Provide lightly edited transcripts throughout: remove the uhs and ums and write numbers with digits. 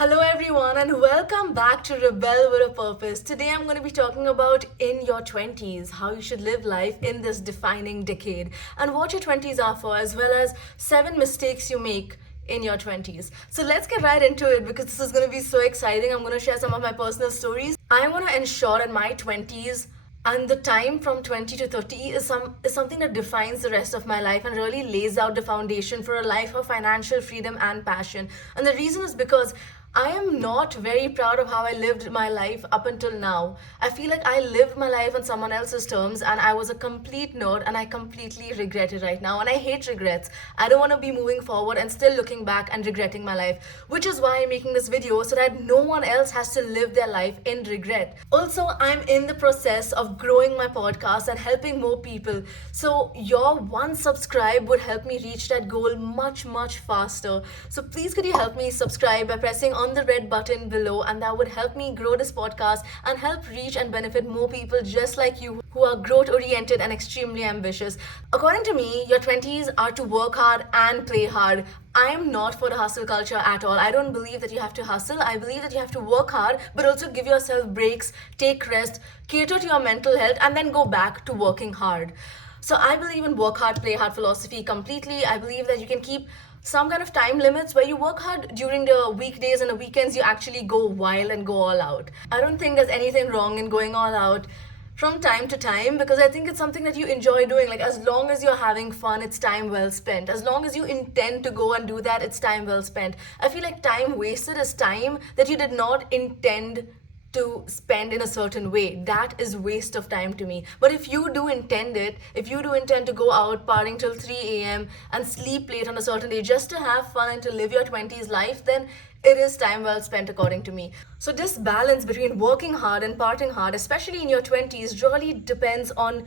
Hello, everyone, and welcome back to Rebel with a Purpose. Today, I'm going to be talking about in your 20s, how you should live life in this defining decade, and what your 20s are for, as well as 7 mistakes you make in your 20s. So, let's get right into it because this is going to be so exciting. I'm going to share some of my personal stories. I want to ensure that my 20s and the time from 20 to 30 is something that defines the rest of my life and really lays out the foundation for a life of financial freedom and passion. And the reason is because I am not very proud of how I lived my life up until now. I feel like I lived my life on someone else's terms and I was a complete nerd and I completely regret it right now. And I hate regrets. I don't want to be moving forward and still looking back and regretting my life, which is why I'm making this video so that no one else has to live their life in regret. Also, I'm in the process of growing my podcast and helping more people. So your one subscribe would help me reach that goal much faster. So please could you help me subscribe by pressing on the red button below, and that would help me grow this podcast and help reach and benefit more people just like you who are growth oriented and extremely ambitious. According to me, your 20s are to work hard and play hard. I am not for the hustle culture at all. I don't believe that you have to hustle. I believe that you have to work hard, but also give yourself breaks, take rest, cater to your mental health, and then go back to working hard. So I believe in work hard, play hard philosophy completely. I believe that you can keep some kind of time limits where you work hard during the weekdays and the weekends you actually go wild and go all out. I don't think there's anything wrong in going all out from time to time because I think it's something that you enjoy doing. Like, as long as you're having fun, it's time well spent. As long as you intend to go and do that, it's time well spent. I feel like time wasted is time that you did not intend to spend in a certain way. That is waste of time to me. But if you do intend it, if you do intend to go out partying till 3 a.m. and sleep late on a certain day just to have fun and to live your 20s life, then it is time well spent according to me. So this balance between working hard and partying hard, especially in your 20s, really depends on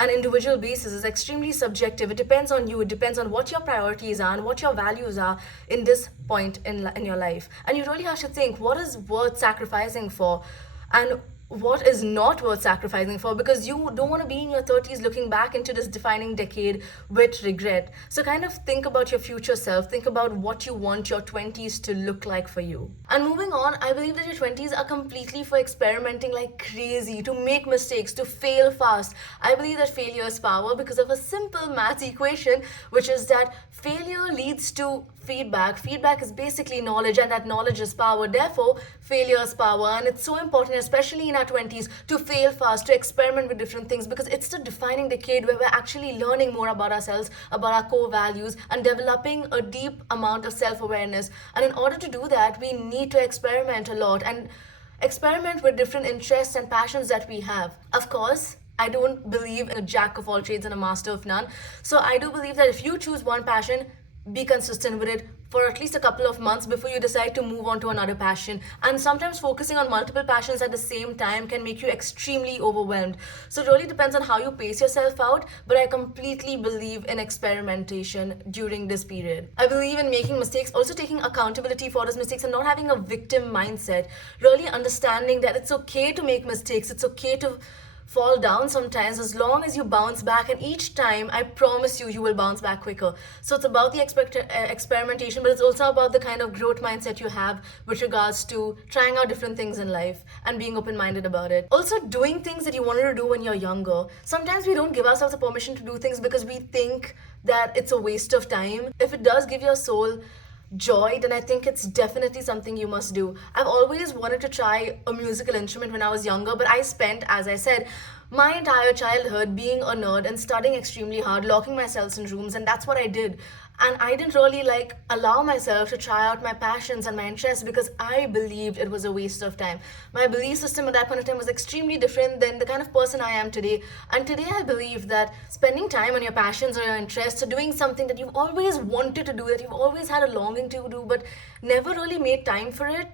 an individual basis. Is extremely subjective. It depends on you. It depends on what your priorities are and what your values are in this point in your life. And you really have to think what is worth sacrificing for and what is not worth sacrificing for, because you don't want to be in your 30s looking back into this defining decade with regret. So kind of think about your future self, think about what you want your 20s to look like for you. And moving on, I believe that your 20s are completely for experimenting like crazy, to make mistakes, to fail fast. I believe that failure is power because of a simple math equation, which is that failure leads to feedback. Feedback is basically knowledge, and that knowledge is power. Therefore, failure is power, and it's so important, especially in our 20s, to fail fast, to experiment with different things, because it's the defining decade where we're actually learning more about ourselves, about our core values, and developing a deep amount of self-awareness. And in order to do that, we need to experiment a lot and experiment with different interests and passions that we have. Of course, I don't believe in a jack of all trades and a master of none. So I do believe that if you choose one passion, be consistent with it for at least a couple of months before you decide to move on to another passion. And sometimes focusing on multiple passions at the same time can make you extremely overwhelmed. So it really depends on how you pace yourself out, but I completely believe in experimentation during this period. I believe in making mistakes, also taking accountability for those mistakes and not having a victim mindset. Really understanding that it's okay to make mistakes, it's okay to fall down sometimes, as long as you bounce back, and each time I promise you will bounce back quicker. So it's about the experimentation, but it's also about the kind of growth mindset you have with regards to trying out different things in life and being open-minded about it. Also, doing things that you wanted to do when you're younger. Sometimes we don't give ourselves the permission to do things because we think that it's a waste of time. If it does give your soul joy, then I think it's definitely something you must do. I've always wanted to try a musical instrument when I was younger, but I spent, as I said, my entire childhood being a nerd and studying extremely hard, locking myself in rooms, and that's what I did. And I didn't really allow myself to try out my passions and my interests because I believed it was a waste of time. My belief system at that point in time was extremely different than the kind of person I am today. And today I believe that spending time on your passions or your interests, or doing something that you've always wanted to do, that you've always had a longing to do but never really made time for it,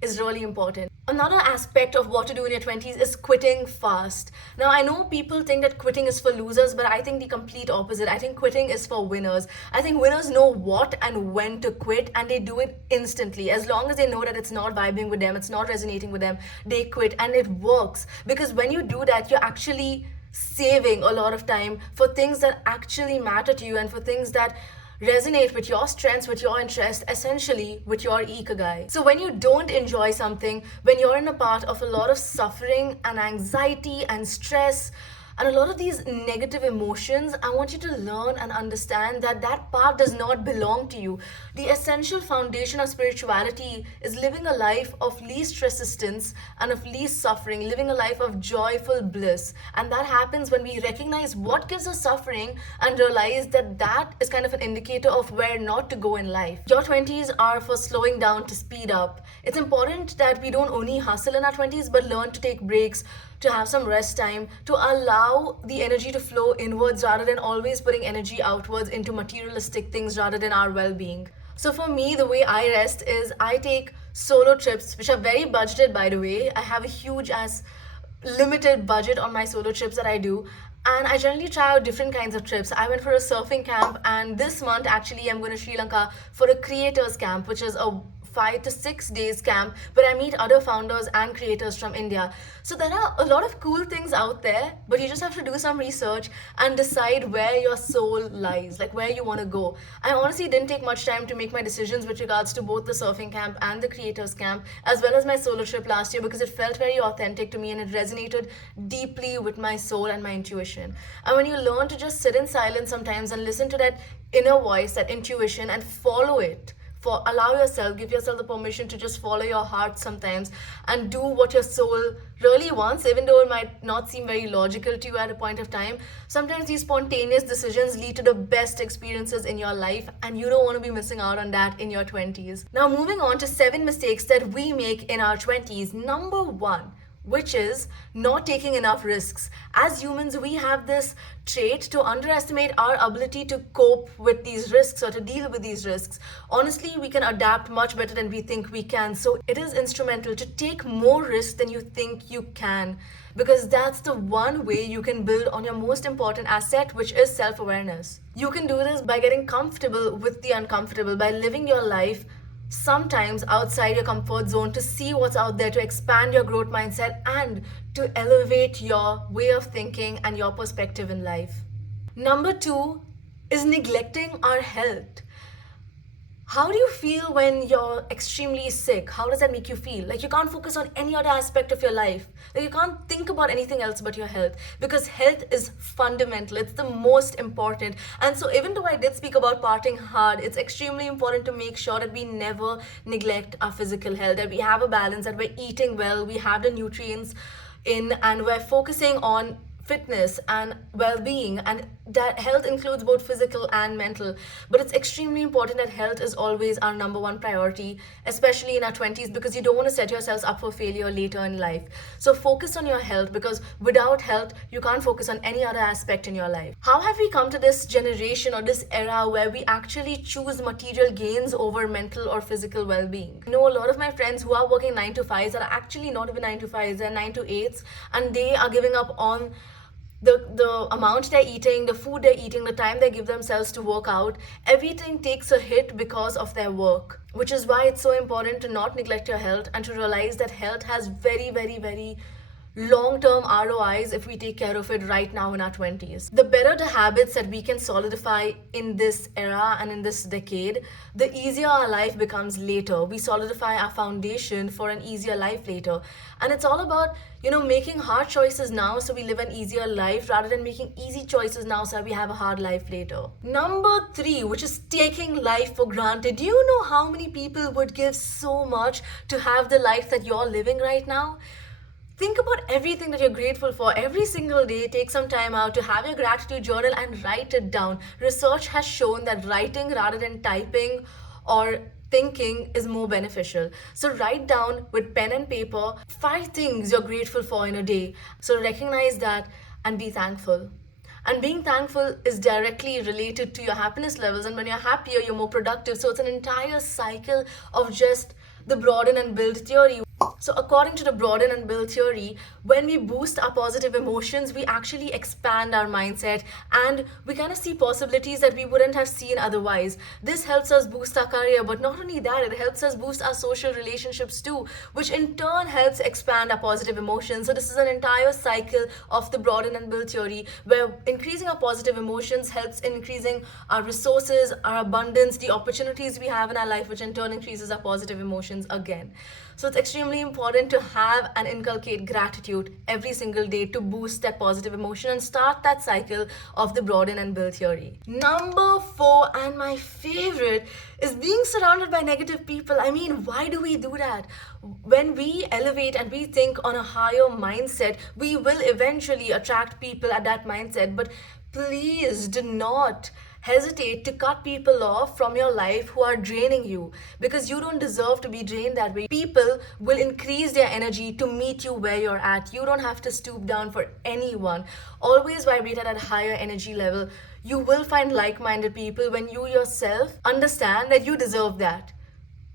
is really important. Another aspect of what to do in your 20s is quitting fast. Now, I know people think that quitting is for losers, but I think the complete opposite. I think quitting is for winners. I think winners know what and when to quit, and they do it instantly. As long as they know that it's not vibing with them, it's not resonating with them, they quit, and it works. Because when you do that, you're actually saving a lot of time for things that actually matter to you and for things that resonate with your strengths, with your interests, essentially with your ikigai. So when you don't enjoy something, when you're in a part of a lot of suffering and anxiety and stress, and a lot of these negative emotions, I want you to learn and understand that that path does not belong to you. The essential foundation of spirituality is living a life of least resistance and of least suffering, living a life of joyful bliss. And that happens when we recognize what gives us suffering and realize that that is kind of an indicator of where not to go in life. Your 20s are for slowing down to speed up. It's important that we don't only hustle in our 20s, but learn to take breaks, to have some rest time, to allow the energy to flow inwards rather than always putting energy outwards into materialistic things rather than our well-being. So for me, the way I rest is I take solo trips, which are very budgeted, by the way. I have a huge ass limited budget on my solo trips that I do. And I generally try out different kinds of trips. I went for a surfing camp, and this month actually I'm going to Sri Lanka for a creators camp, which is a 5 to 6 days camp where I meet other founders and creators from India. So there are a lot of cool things out there, but you just have to do some research and decide where your soul lies, like where you want to go. I honestly didn't take much time to make my decisions with regards to both the surfing camp and the creators camp, as well as my solo trip last year, because it felt very authentic to me and it resonated deeply with my soul and my intuition. And when you learn to just sit in silence sometimes and listen to that inner voice, that intuition, and follow it, allow yourself, give yourself the permission to just follow your heart sometimes and do what your soul really wants, even though it might not seem very logical to you at a point of time. Sometimes these spontaneous decisions lead to the best experiences in your life, and you don't want to be missing out on that in your 20s. Now, moving on to 7 mistakes that we make in our 20s. Number 1, which is not taking enough risks. As humans, we have this trait to underestimate our ability to cope with these risks or to deal with these risks. Honestly, we can adapt much better than we think we can. So it is instrumental to take more risks than you think you can, because that's the one way you can build on your most important asset, which is self-awareness. You can do this by getting comfortable with the uncomfortable, by living your life sometimes outside your comfort zone, to see what's out there, to expand your growth mindset, and to elevate your way of thinking and your perspective in life. Number 2 is neglecting our health. How do you feel when you're extremely sick? How does that make you feel? Like you can't focus on any other aspect of your life. Like you can't think about anything else but your health, because health is fundamental. It's the most important. And so even though I did speak about partying hard, it's extremely important to make sure that we never neglect our physical health, that we have a balance, that we're eating well, we have the nutrients in, and we're focusing on fitness and well-being, and that health includes both physical and mental. But it's extremely important that health is always our number 1 priority, especially in our 20s, because you don't want to set yourselves up for failure later in life. So focus on your health, because without health you can't focus on any other aspect in your life. How have we come to this generation or this era where we actually choose material gains over mental or physical well-being? I know a lot of my friends who are working 9 to 5s are actually not even 9 to 5s, they're 9 to 8s, and they are giving up on the amount they're eating, the food they're eating, the time they give themselves to work out. Everything takes a hit because of their work, which is why it's so important to not neglect your health and to realize that health has very, very, very long-term ROIs if we take care of it right now in our 20s. The better the habits that we can solidify in this era and in this decade, the easier our life becomes later. We solidify our foundation for an easier life later. And it's all about, making hard choices now so we live an easier life, rather than making easy choices now so that we have a hard life later. Number 3, which is taking life for granted. Do you know how many people would give so much to have the life that you're living right now? Think about everything that you're grateful for every single day. Take some time out to have your gratitude journal and write it down. Research has shown that writing rather than typing or thinking is more beneficial. So write down with pen and paper 5 things you're grateful for in a day. So recognize that and be thankful. And being thankful is directly related to your happiness levels. And when you're happier, you're more productive. So it's an entire cycle of just the broaden and build theory. So, according to the broaden and build theory, when we boost our positive emotions, we actually expand our mindset and we kind of see possibilities that we wouldn't have seen otherwise. This helps us boost our career, but not only that, it helps us boost our social relationships too, which in turn helps expand our positive emotions. So, this is an entire cycle of the broaden and build theory where increasing our positive emotions helps in increasing our resources, our abundance, the opportunities we have in our life, which in turn increases our positive emotions again. So it's extremely important to have and inculcate gratitude every single day to boost that positive emotion and start that cycle of the broaden and build theory. Number 4, and my favorite, is being surrounded by negative people. I mean, why do we do that? When we elevate and we think on a higher mindset, we will eventually attract people at that mindset. But please do not hesitate to cut people off from your life who are draining you, because you don't deserve to be drained that way. People will increase their energy to meet you where you're at. You don't have to stoop down for anyone. Always vibrate at a higher energy level. You will find like-minded people when you yourself understand that you deserve that.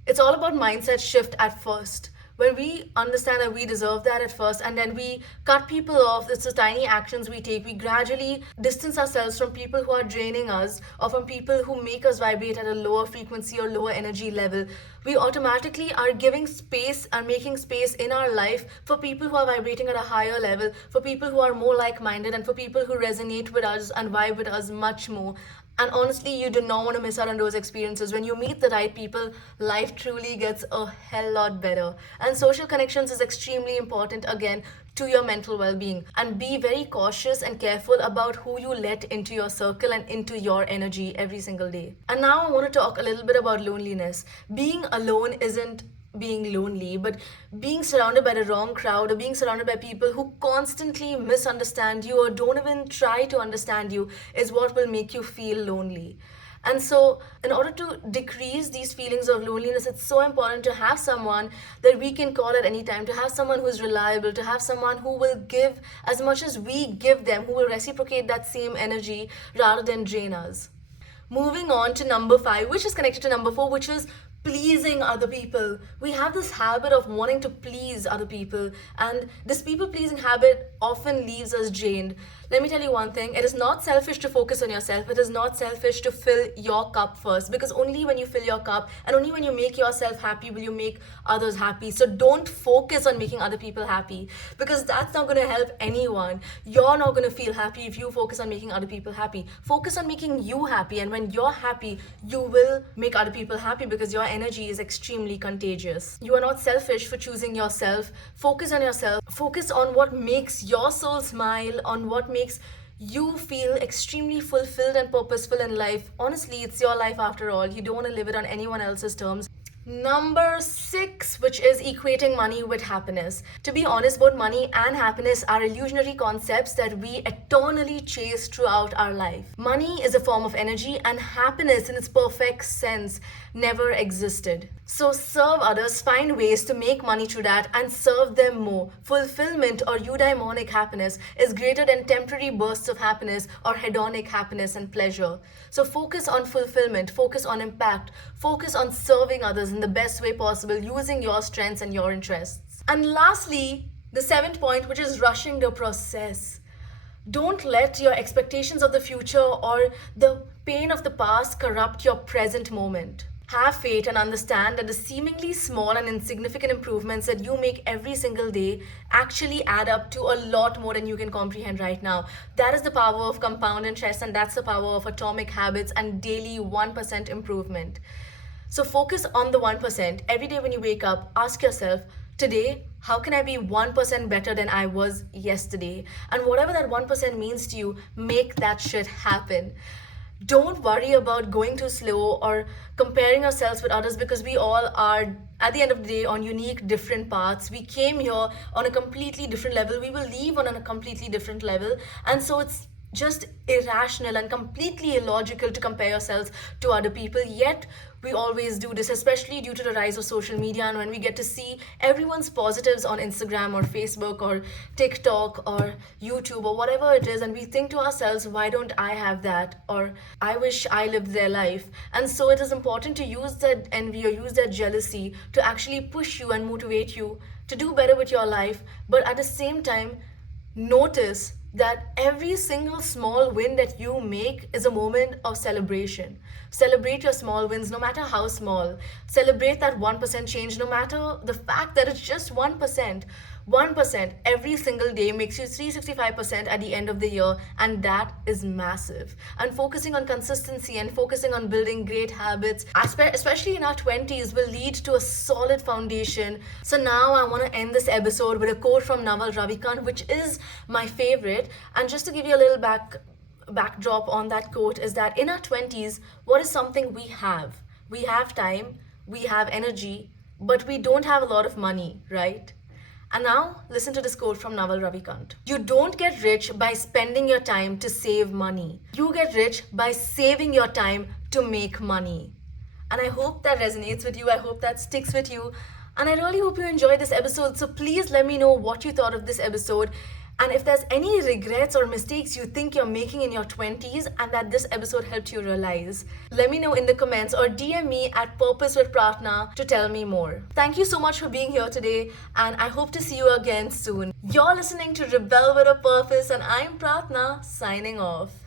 It's all about mindset shift at first. When we understand that we deserve that at first and then we cut people off, it's the tiny actions we take. We gradually distance ourselves from people who are draining us or from people who make us vibrate at a lower frequency or lower energy level. We automatically are giving space and making space in our life for people who are vibrating at a higher level, for people who are more like-minded, and for people who resonate with us and vibe with us much more. And honestly, you do not want to miss out on those experiences. When you meet the right people, life truly gets a hell lot better. And social connections is extremely important, again, to your mental well-being. And be very cautious and careful about who you let into your circle and into your energy every single day. And now I want to talk a little bit about loneliness. Being alone isn't being lonely, but being surrounded by the wrong crowd or being surrounded by people who constantly misunderstand you or don't even try to understand you is what will make you feel lonely. And so, in order to decrease these feelings of loneliness, it's so important to have someone that we can call at any time, to have someone who's reliable, to have someone who will give as much as we give them, who will reciprocate that same energy rather than drain us. Moving on to number 5, which is connected to number 4, which is pleasing other people. We have this habit of wanting to please other people, and this people pleasing habit often leaves us drained. Let me tell you one thing, it is not selfish to focus on yourself. It is not selfish to fill your cup first, because only when you fill your cup and only when you make yourself happy will you make others happy. So don't focus on making other people happy, because that's not going to help anyone. You're not going to feel happy if you focus on making other people happy. Focus on making you happy, and when you're happy, you will make other people happy, because your energy is extremely contagious. You are not selfish for choosing yourself. Focus on yourself. Focus on what makes your soul smile, on what makes you feel extremely fulfilled and purposeful in life. Honestly, it's your life after all. You don't want to live it on anyone else's terms. Number 6, which is equating money with happiness. To be honest, both money and happiness are illusionary concepts that we eternally chase throughout our life. Money is a form of energy, and happiness in its perfect sense never existed. So serve others, find ways to make money through that and serve them more. Fulfillment or eudaimonic happiness is greater than temporary bursts of happiness or hedonic happiness and pleasure. So focus on fulfillment, focus on impact, focus on serving others in the best way possible, using your strengths and your interests. And lastly, the 7th point, which is rushing the process. Don't let your expectations of the future or the pain of the past corrupt your present moment. Have faith and understand that the seemingly small and insignificant improvements that you make every single day actually add up to a lot more than you can comprehend right now. That is the power of compound interest, and that's the power of atomic habits and daily 1% improvement. So focus on the 1%. Every day when you wake up, ask yourself, today, how can I be 1% better than I was yesterday? And whatever that 1% means to you, make that shit happen. Don't worry about going too slow or comparing ourselves with others, because we all are, at the end of the day, on unique, different paths. We came here on a completely different level. We will leave on a completely different level. And so it's just irrational and completely illogical to compare yourselves to other people. Yet we always do this, especially due to the rise of social media, and when we get to see everyone's positives on Instagram or Facebook or TikTok or YouTube or whatever it is, and we think to ourselves, why don't I have that, or I wish I lived their life. And so it is important to use that envy or use that jealousy to actually push you and motivate you to do better with your life. But at the same time, notice that every single small win that you make is a moment of celebration. Celebrate your small wins, no matter how small. Celebrate that 1% change, no matter the fact that it's just 1%. 1% every single day makes you 365% at the end of the year, and that is massive. And focusing on consistency and focusing on building great habits, especially in our 20s, will lead to a solid foundation. So now I want to end this episode with a quote from Naval Ravikant, which is my favorite. And just to give you a little backdrop on that quote, is that in our 20s, what is something we have? We have time, we have energy, but we don't have a lot of money, right? And now, listen to this quote from Naval Ravikant. You don't get rich by spending your time to save money. You get rich by saving your time to make money. And I hope that resonates with you. I hope that sticks with you. And I really hope you enjoyed this episode. So please let me know what you thought of this episode. And if there's any regrets or mistakes you think you're making in your 20s and that this episode helped you realize, let me know in the comments or DM me at Purpose with Pratna to tell me more. Thank you so much for being here today, and I hope to see you again soon. You're listening to Rebel with a Purpose, and I'm Pratna signing off.